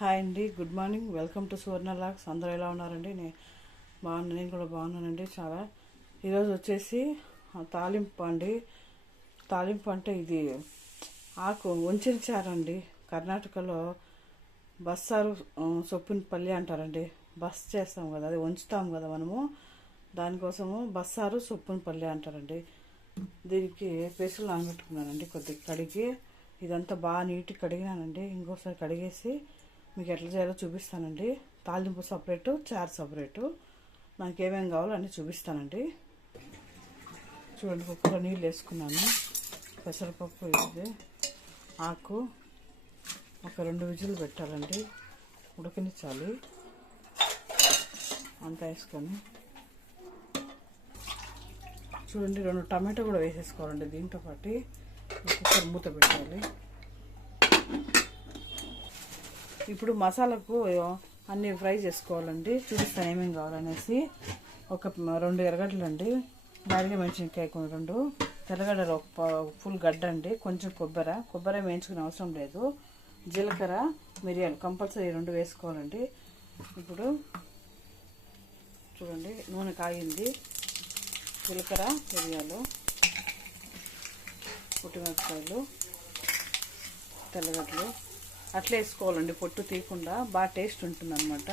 Hi అండి good morning. Welcome to Suvarna lakhs. అందరూ ఎలా ఉన్నారండి? నేను బాగున్నాను నేను కూడా బాగున్నానండి చాలా. ఈరోజు వచ్చేసి తాలింపు అండి. తాలింపు అంటే ఇది ఆకు వంచిన చారండి కర్ణాటకలో బస్సారు ఆ, సొప్పుని పల్లి అంటారండి. బస్ చేస్తాం కదా అది వంచుతాం కదా మనము. దానికోసము బస్సారు సొప్పుని పల్లి అంటారండి. దీనికి పెసులు నానబెట్టుకున్నానండి కొద్దిగా కడిగి. ఇదంతా బాగా నీట్గా కడిగినానండి. ఇంకోసారి కడిగేసి మీకు ఎట్లా చేయాలో చూపిస్తానండి. తాలింపు సపరేటు చారు సపరేటు. నాకు ఏమేమి కావాలో అన్నీ చూపిస్తానండి. చూడండి కుక్కలో నీళ్ళు వేసుకున్నాను. పెసరపప్పు ఇది. ఆకు. ఒక రెండు విజులు పెట్టాలండి. ఉడకనిచ్చాలి. అంతా వేసుకొని. చూడండి రెండు టమాటో కూడా వేసేసుకోవాలండి దీంతో పాటు. కుక్కర్ మూత పెట్టాలి. ఇప్పుడు మసాలాకు అన్నీ ఫ్రై చేసుకోవాలండి. చూపిస్తాను ఏమేమి కావాలనేసి. ఒక రెండు ఎర్రగడ్డలు అండి బాడిగ మెంచినకాయ రెండు. తెల్లగడ్డలు ఒక ఫుల్ గడ్డ అండి కొంచెం కొబ్బరి. కొబ్బరి వేయించుకునే అవసరం లేదు. జీలకర్ర మిరియాలు కంపల్సరీ రెండు వేసుకోవాలండి. ఇప్పుడు చూడండి నూనె కాగింది. జీలకర్ర మిరియాలు పుట్టిమిరపకాయలు తెల్లగడ్డలు. అట్లా వేసుకోవాలండి పొట్టు తీయకుండా బాగా టేస్ట్ ఉంటుంది అనమాట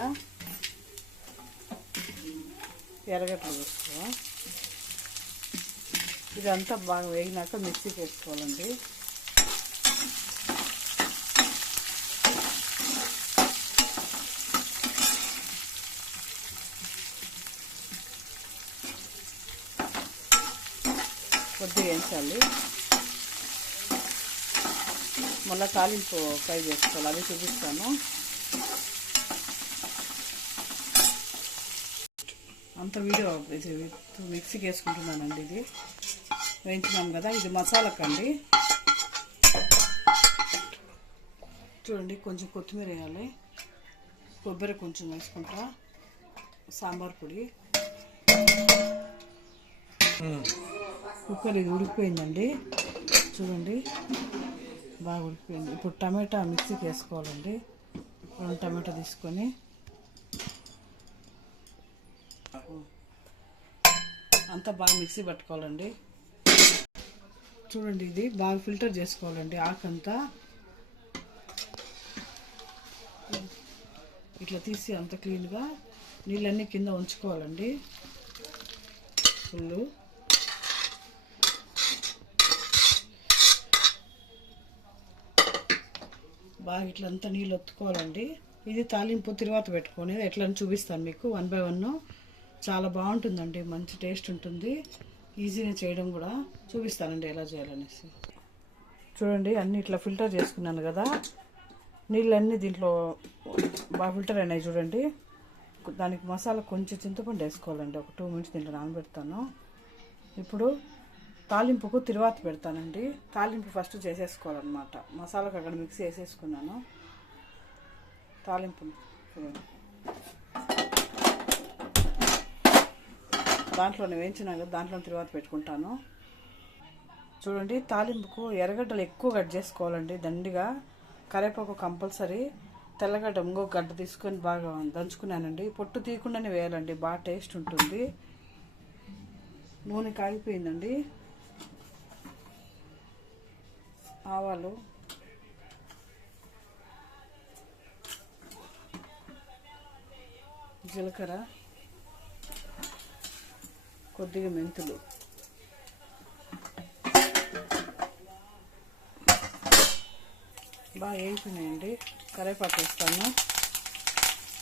ఎర్రగడ్డలు వేసుకో ఇదంతా బాగా వేగినాక మిక్సీకి వేసుకోవాలండి కొద్దిగా వేయించాలి. మళ్ళీ తాలింపు ఫ్రై చేసుకోవాలి అది చూపిస్తాను. అంత వీడియో ఇది మిక్సీకి వేసుకుంటున్నానండి ఇది. వేయించినాం కదా ఇది మసాలాకండి. చూడండి కొంచెం కొత్తిమీర వేయాలి. కొబ్బరి కొంచెం వేసుకుంటా. సాంబార్ పొడి. కుక్కర్ ఇది ఉడికిపోయిందండి. చూడండి. బాగా ఉడికిపోయింది ఇప్పుడు టమాటా మిక్సీకి వేసుకోవాలండి. రెండు టమాటా తీసుకొని. అంతా బాగా మిక్సీ పట్టుకోవాలండి. చూడండి ఇది బాగా ఫిల్టర్ చేసుకోవాలండి ఆకంతా. ఇట్లా తీసి అంత క్లీన్గా నీళ్ళన్నీ కింద ఉంచుకోవాలండి. ఫుల్ బాగా ఇట్లా నీళ్ళు ఒత్తుకోవాలండి. ఇది తాలింపు తర్వాత పెట్టుకొని ఎట్లని అని చూపిస్తాను మీకు. వన్ బై వన్ చాలా బాగుంటుందండి. మంచి టేస్ట్ ఉంటుంది. ఈజీగా చేయడం కూడా చూపిస్తానండి ఎలా చేయాలనేసి. చూడండి అన్నీ ఇట్లా ఫిల్టర్ చేసుకున్నాను కదా. నీళ్ళన్నీ దీంట్లో బాగా ఫిల్టర్ అయినాయి చూడండి. దానికి మసాలా కొంచెం చింతపండు వేసుకోవాలండి. ఒక టూ మినిట్స్ దీంట్లో నానబెడతాను. ఇప్పుడు తాలింపుకు తిరువాత పెడతానండి. తాలింపు ఫస్ట్ చేసేసుకోవాలన్నమాట. మసాలాకు అక్కడ మిక్సీ చేసేసుకున్నాను. తాలింపు దాంట్లోనే వేయించినాను కదా దాంట్లో తిరువాత పెట్టుకుంటాను. చూడండి తాలింపుకు ఎర్రగడ్డలు ఎక్కువ కట్ చేసుకోవాలండి దండిగా. కరేపాకు కంపల్సరీ. తెల్లగడ్డ ఇంకో గడ్డ తీసుకొని బాగా దంచుకున్నానండి. పొట్టు తీయకుండానే వేయాలండి బాగా టేస్ట్ ఉంటుంది. నూనె కాగిపోయిందండి. ఆవాలు. జీలకర్ర. కొద్దిగా మెంతులు. బాగా వేయిపోయినాయండి కరివేపాకు వేస్తాను.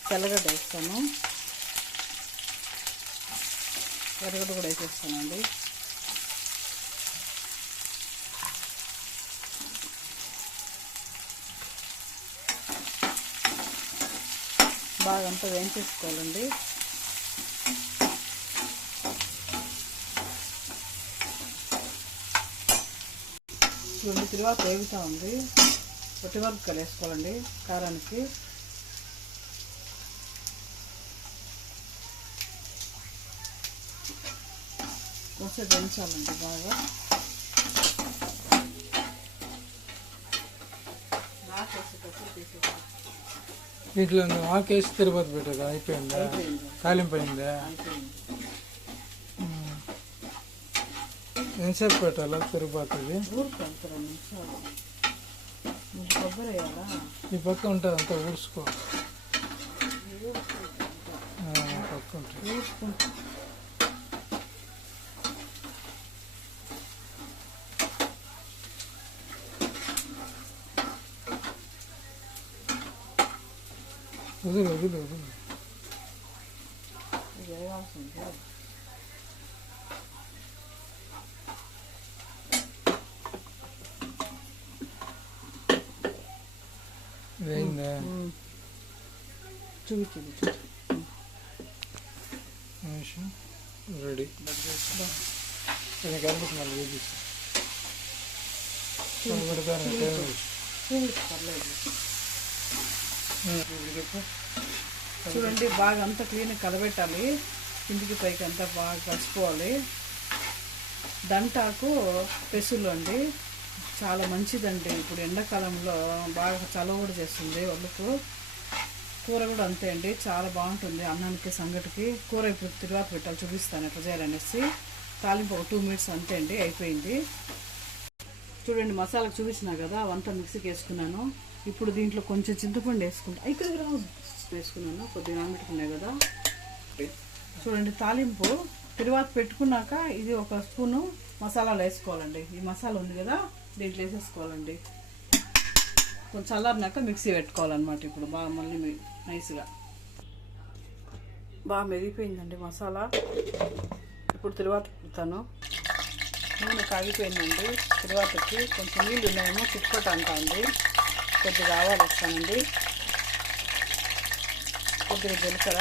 తెల్లగడ్డ వేస్తాను. ఎర్రగడ్డ కూడా వేసేస్తానండి. బాగా అంతా వేయించేసుకోవాలండి. రెండు తిరువాత వేగుతూ ఉంది పొట్టివరకాయలు వేసుకోవాలండి కారానికి. కొంచెం వేయించాలండి బాగా. వీటిలో ఆకేసి తిరుపతి పెట్టదు అయిపోయిందా? అయిపోయింది కాలింపోయిందా ఎంతసేపు పెట్టాలా తిరుపతిది? ఈ పక్క ఉంటుంది అంతా ఊడ్చుకో. పక్క ఉంటుంది. Ödül, ödül, ödül. Üzeri varsın, güzel. Venne. Çubuk gibi çubuk. Ayşe. Ready. Seni gelmek mi alıyoruz? Sen burada ne yapıyorsun? Çubuk parlayacağız. చూడండి బాగా అంతా క్లీన్ కలబెట్టాలి. కిందికి పైకి అంతా బాగా కలుసుకోవాలి దంటాకు పెసులు అండి. చాలా మంచిదండి. ఇప్పుడు ఎండాకాలంలో బాగా చలవ కూడా చేస్తుంది ఒళ్ళకు. కూర కూడా అంతే అండి. చాలా బాగుంటుంది అన్నానికి సంగటికి. కూర ఇప్పుడు తిరువాత పెట్టాలి చూపిస్తాను ఎట్లా చేయాలనేసి. తాలింపు ఒక టూ మినిట్స్ అంతే అండి అయిపోయింది. చూడండి మసాలా చూపించినా కదా అవంతా మిక్సీకి వేసుకున్నాను. ఇప్పుడు దీంట్లో కొంచెం చింతపండు వేసుకుంటా. ఇక్కడ వేసుకున్నాను. కొద్దిగా నానబెట్టుకున్నాయి కదా. చూడండి తాలింపు తిరువాత పెట్టుకున్నాక ఇది ఒక స్పూను మసాలాలు వేసుకోవాలండి. ఈ మసాలా ఉంది కదా దీంట్లో వేసేసుకోవాలండి. కొంచెం చల్లారినాక మిక్సీ పెట్టుకోవాలన్నమాట ఇప్పుడు. బాగా మళ్ళీ నైస్గా. బాగా మెరిగిపోయిందండి మసాలా. ఇప్పుడు తిరువాత పెడతాను. నూనె కాగిపోయిందండి. తిరువాతకి కొంచెం నీళ్ళు ఉన్నాయేమో చిట్టుపట్టు అంటుంది కొద్దిగా ఆవాలు వేస్తానండి కొద్దిగా జీలకర్ర.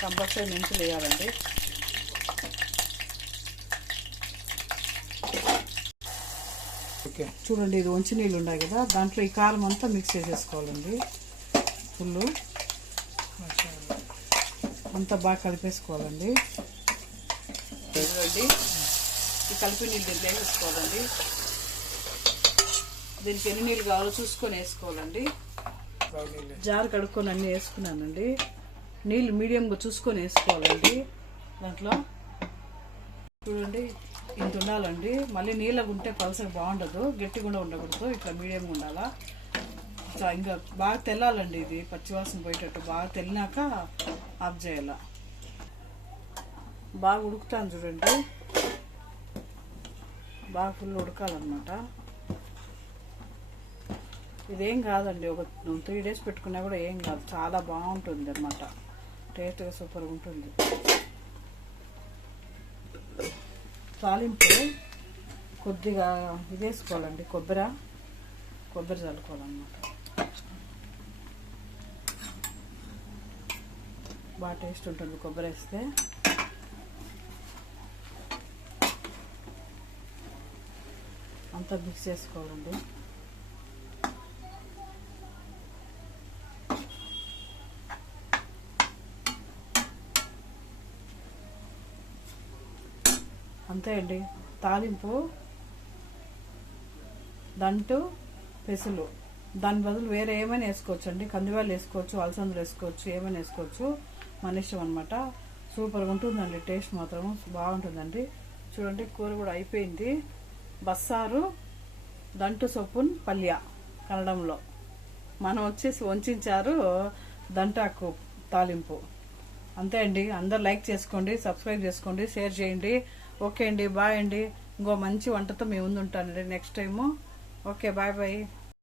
కంపల్సరీ మెంతులు వేయాలండి. ఓకే. చూడండి ఇది వంచి నీళ్ళు ఉన్నాయి కదా దాంట్లో ఈ కారం అంతా మిక్స్ చేసేసుకోవాలండి. ఫుల్. అంతా బాగా కలిపేసుకోవాలండి. చూడండి ఈ కలిపి నీళ్ళు దీంట్లో వేసేసుకోవాలండి. దీనికి ఎన్ని నీళ్ళు కావాలో చూసుకొని వేసుకోవాలండి. జారు కడుక్కొని అన్నీ వేసుకున్నానండి. నీళ్ళు మీడియంగా చూసుకొని వేసుకోవాలండి. దాంట్లో చూడండి ఇంత ఉండాలండి. మళ్ళీ నీళ్ళగా ఉంటే పలసగా బాగుండదు. గట్టి కూడా ఉండకూడదు. ఇట్లా మీడియంగా ఉండాలా. ఇంకా బాగా తెల్లాలండి ఇది. పచ్చివాసన పోయేటట్టు బాగా తెల్లినాక ఆఫ్ చేయాల. బాగా ఉడుకుతాను చూడండి. బాగా ఫుల్ ఉడకాలన్నమాట. ఇదేం కాదండి ఒక త్రీ డేస్ పెట్టుకున్నా కూడా ఏం కాదు. చాలా బాగుంటుంది అనమాట టేస్ట్గా సూపర్గా ఉంటుంది. తాలింపు కొద్దిగా ఇది వేసుకోవాలండి కొబ్బరి. కొబ్బరి చల్లుకోవాలన్నమాట. బాగా టేస్ట్ ఉంటుంది కొబ్బరి వేస్తే. అంతా మిక్స్ చేసుకోవాలండి. అండి తాలింపు దంటు పెసులు. దాని బదులు వేరే ఏమైనా వేసుకోవచ్చు అండి కందివాళ్ళు వేసుకోవచ్చు అలసందలు వేసుకోవచ్చు ఏమైనా వేసుకోవచ్చు. మన ఇష్టం అనమాట సూపర్గా ఉంటుందండి. టేస్ట్ మాత్రం బాగుంటుందండి. చూడండి కూర కూడా అయిపోయింది. బస్సారు దంటు సొప్పున్ పల్య కన్నడంలో మనం వచ్చేసి వంచారు దంటాకు తాలింపు. అంతే అండి. అందరు లైక్ చేసుకోండి సబ్స్క్రైబ్ చేసుకోండి షేర్ చేయండి. ఓకే అండి బాయ్ అండి. ఇంకో మంచి వంటతో మేము ముందు ఉంటానండి. Next time okay bye bye.